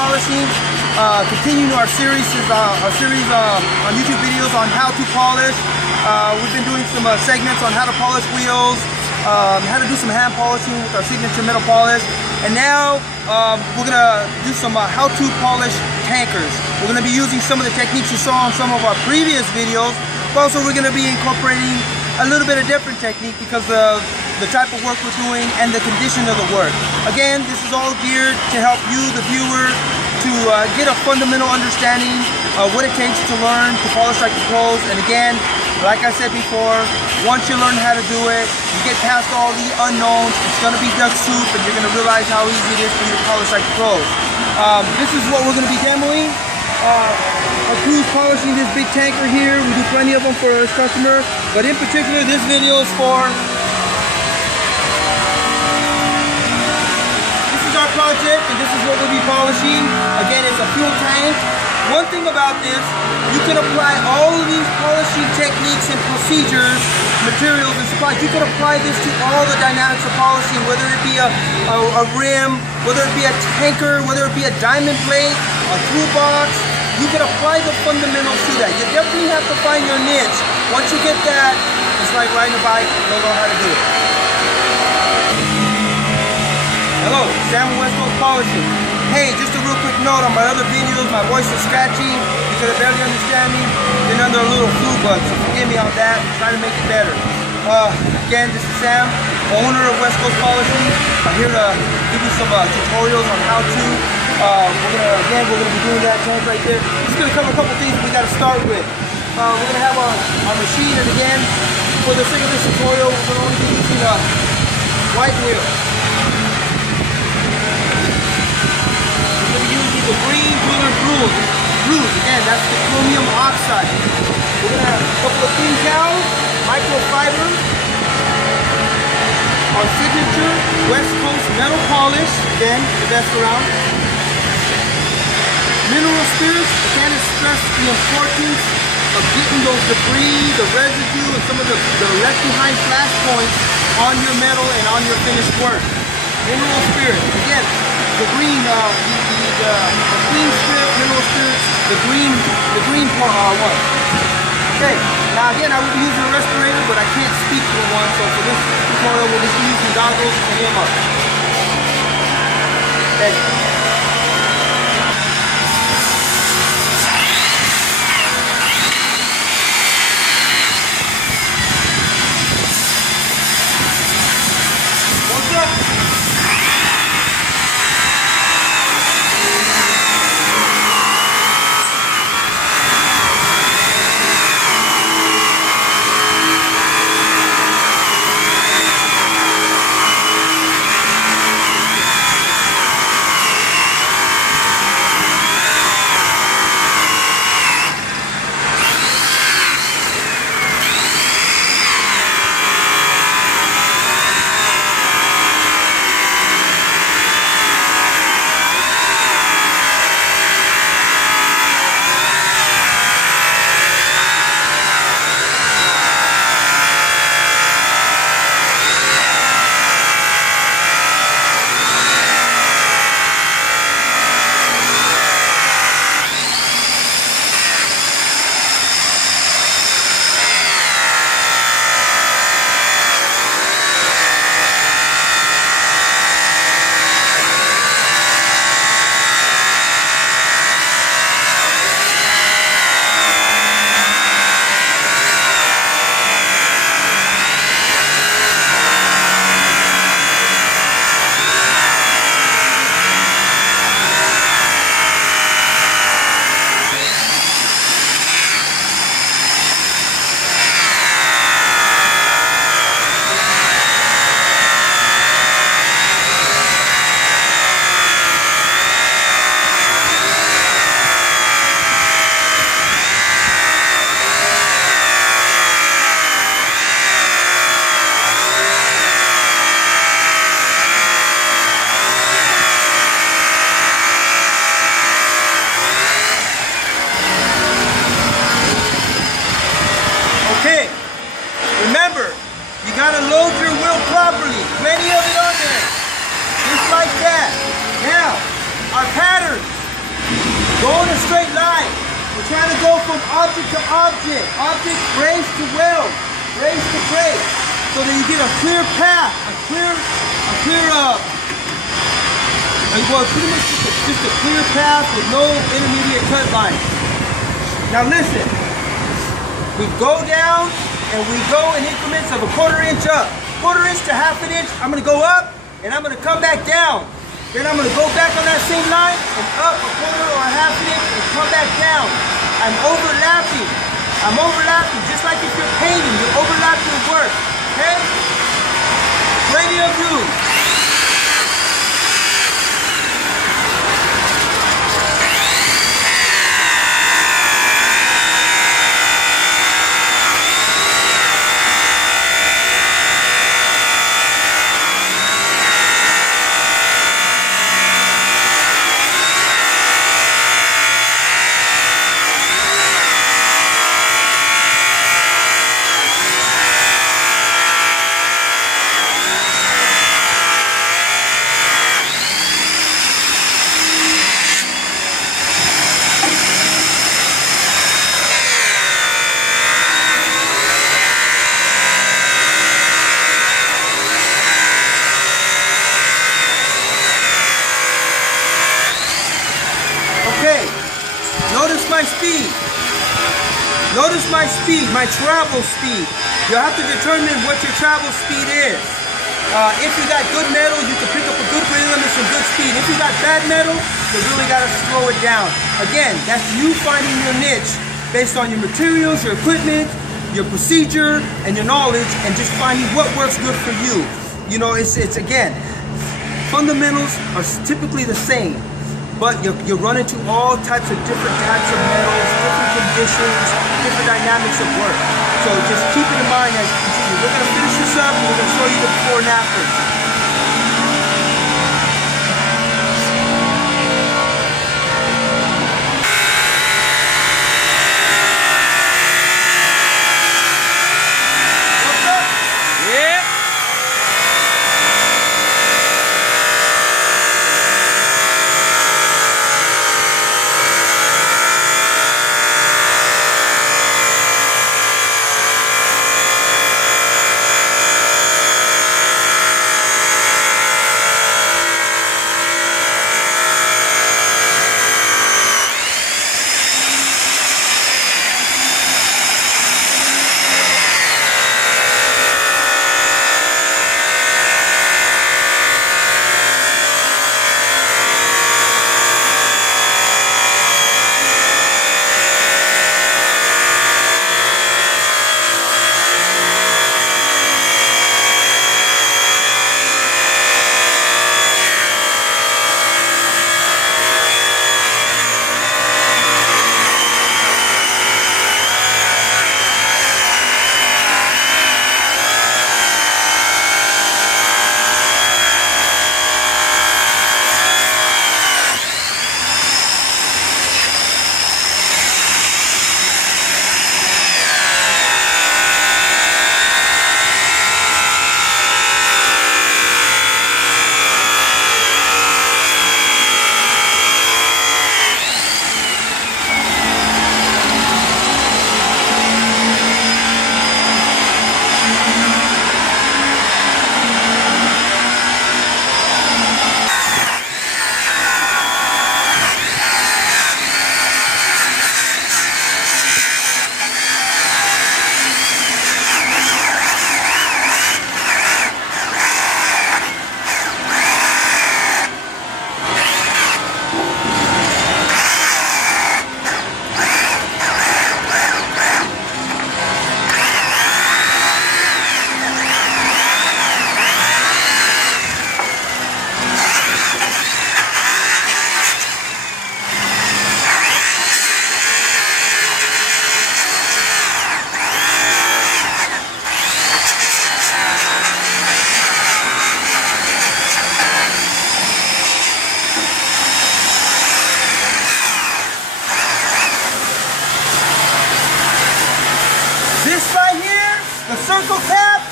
polishing, continuing our series on YouTube videos on how to polish. We've been doing some segments on how to polish wheels, how to do some hand polishing with our signature metal polish, and now we're gonna do some how to polish tankers. We're gonna be using some of the techniques you saw on some of our previous videos, but also we're gonna be incorporating a little bit of different technique because of the type of work we're doing and the condition of the work. Again, this is all geared to help you, the viewer, to get a fundamental understanding of what it takes to learn to polish like the pros. And again, like I said before, once you learn how to do it, you get past all the unknowns, it's gonna be duck soup, and you're gonna realize how easy it is for you to polish like the pros. This is what we're gonna be demoing. Our crew's polishing this big tanker here. We do plenty of them for this customer, but in particular, this video is for... This is our project, and this is what we'll be polishing. Again, it's a fuel tank. One thing about this, you can apply all of these polishing techniques and procedures, materials and supplies. You can apply this to all the dynamics of polishing, whether it be a rim, whether it be a tanker, whether it be a diamond plate, a toolbox. You can apply the fundamentals to that. You definitely have to find your niche. Once you get that, it's like riding a bike, you'll know how to do it. Hello, Sam West Coast Polishing. Hey, just a real quick note on my other videos, my voice is scratchy. You could barely understand me. Been under a little flu bug, so forgive me on that. I'm trying to make it better. Again, this is Sam, owner of West Coast Polishing. I'm here to give you some tutorials on how to. We're gonna be doing that tank right there. Just gonna cover a couple things we gotta start with. We're gonna have our machine, and again, for the sake of this tutorial, we're gonna only be using a white wheel. We're gonna be using the green Driller Bruise. Again, that's the chromium oxide. We're gonna have a couple of clean towels, microfiber, our signature West Coast metal polish, again, the best around. Mineral spirits, again, it stressed the importance of getting those debris, the residue, and some of the left behind flash points on your metal and on your finished work. Mineral spirits, again, the green, the clean spirit, mineral spirits, the green one. Okay, now again, I will be using a respirator, but I can't speak for one, so for this tutorial, we'll just be using goggles and earmuffs. Okay. Plenty of it on there. Just like that. Now, our patterns. Go in a straight line. We're trying to go from object to object. Object, brace to weld. Brace to brace. So that you get a clear path. Well, pretty much just a clear path with no intermediate cut line. Now listen. We go down and we go in increments of a 1/4 inch up. 1/4 inch to 1/2 inch. I'm going to go up and I'm going to come back down. Then I'm going to go back on that same line and up a 1/4 or a 1/2 inch and come back down. I'm overlapping. Just like if you're painting, you overlap your work. Okay? Plenty of room. Notice my speed, my travel speed. You have to determine what your travel speed is. If you got good metal, you can pick up a good rhythm and some good speed. If you got bad metal, you really got to slow it down. Again, that's you finding your niche based on your materials, your equipment, your procedure, and your knowledge, and just finding what works good for you. You know, it's again, fundamentals are typically the same. But you run into all types of different types of metals, different conditions, different dynamics of work. So just keep it in mind as you continue. We're going to finish this up and we're going to show you the before and after. circle cap,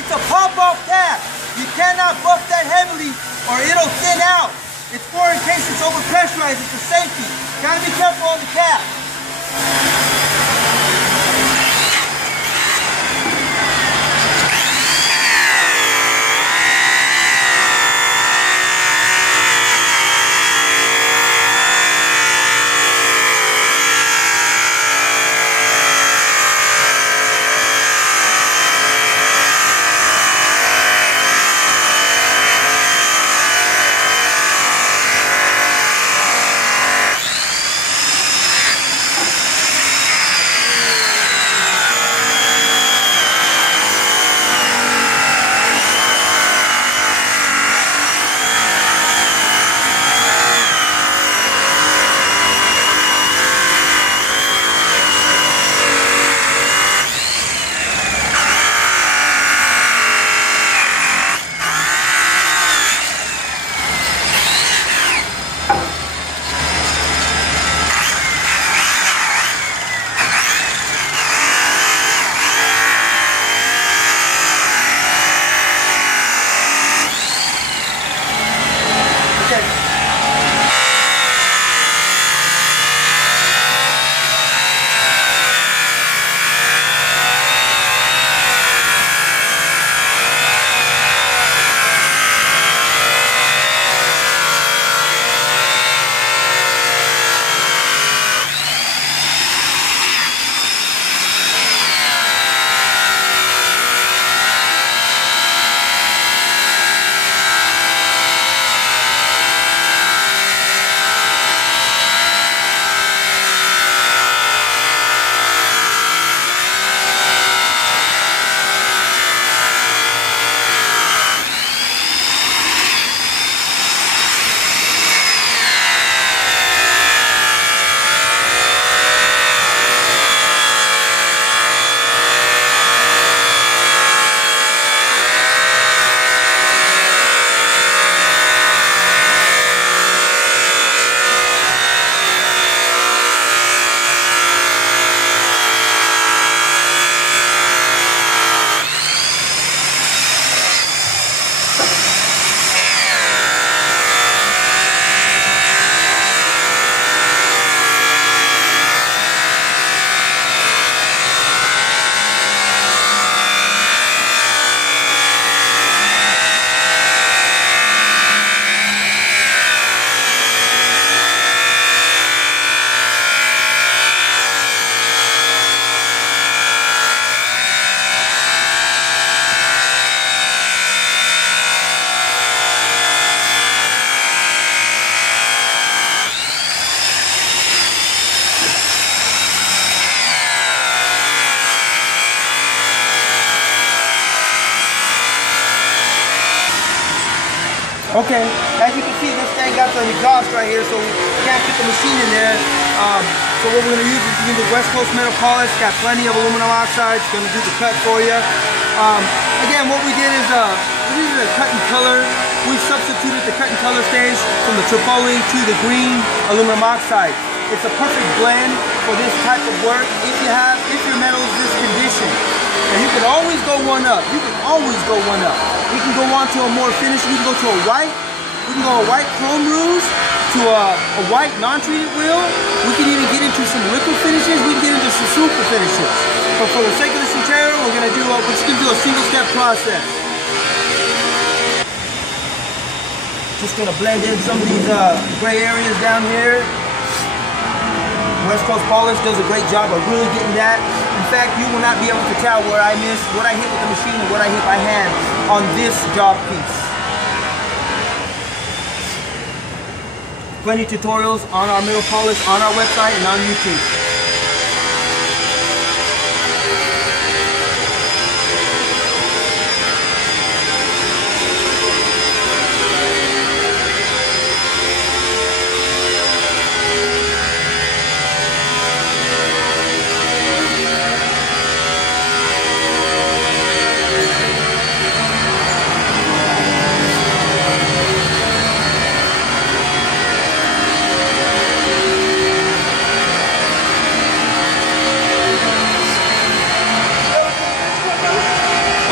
it's a pop-off cap. You cannot buff that heavily or it'll thin out. It's for in case it's overpressurized. It's a safety. Gotta be careful on the cap. Okay, as you can see, this thing got the exhaust right here, so we can't fit the machine in there. So what we're going to use is the West Coast metal polish. Got plenty of aluminum oxide. It's going to do the cut for you. Again, what we did is this is a cut and color. We substituted the cut and color stage from the Tripoli to the green aluminum oxide. It's a perfect blend for this type of work if your metal is this condition. And you can always go one up. You can always go one up. We can go on to a more finished. We can go to a white. We can go a white chrome rouge to a white non-treated wheel. We can even get into some liquid finishes. We can get into some super finishes. But for the sake of this tutorial, we're just gonna do a single step process. Just gonna blend in some of these gray areas down here. West Coast Polish does a great job of really getting that. In fact, you will not be able to tell where I missed, what I hit with the machine and what I hit by hand on this job piece. Plenty of tutorials on our metal polish on our website and on YouTube.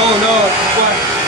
Oh no, what?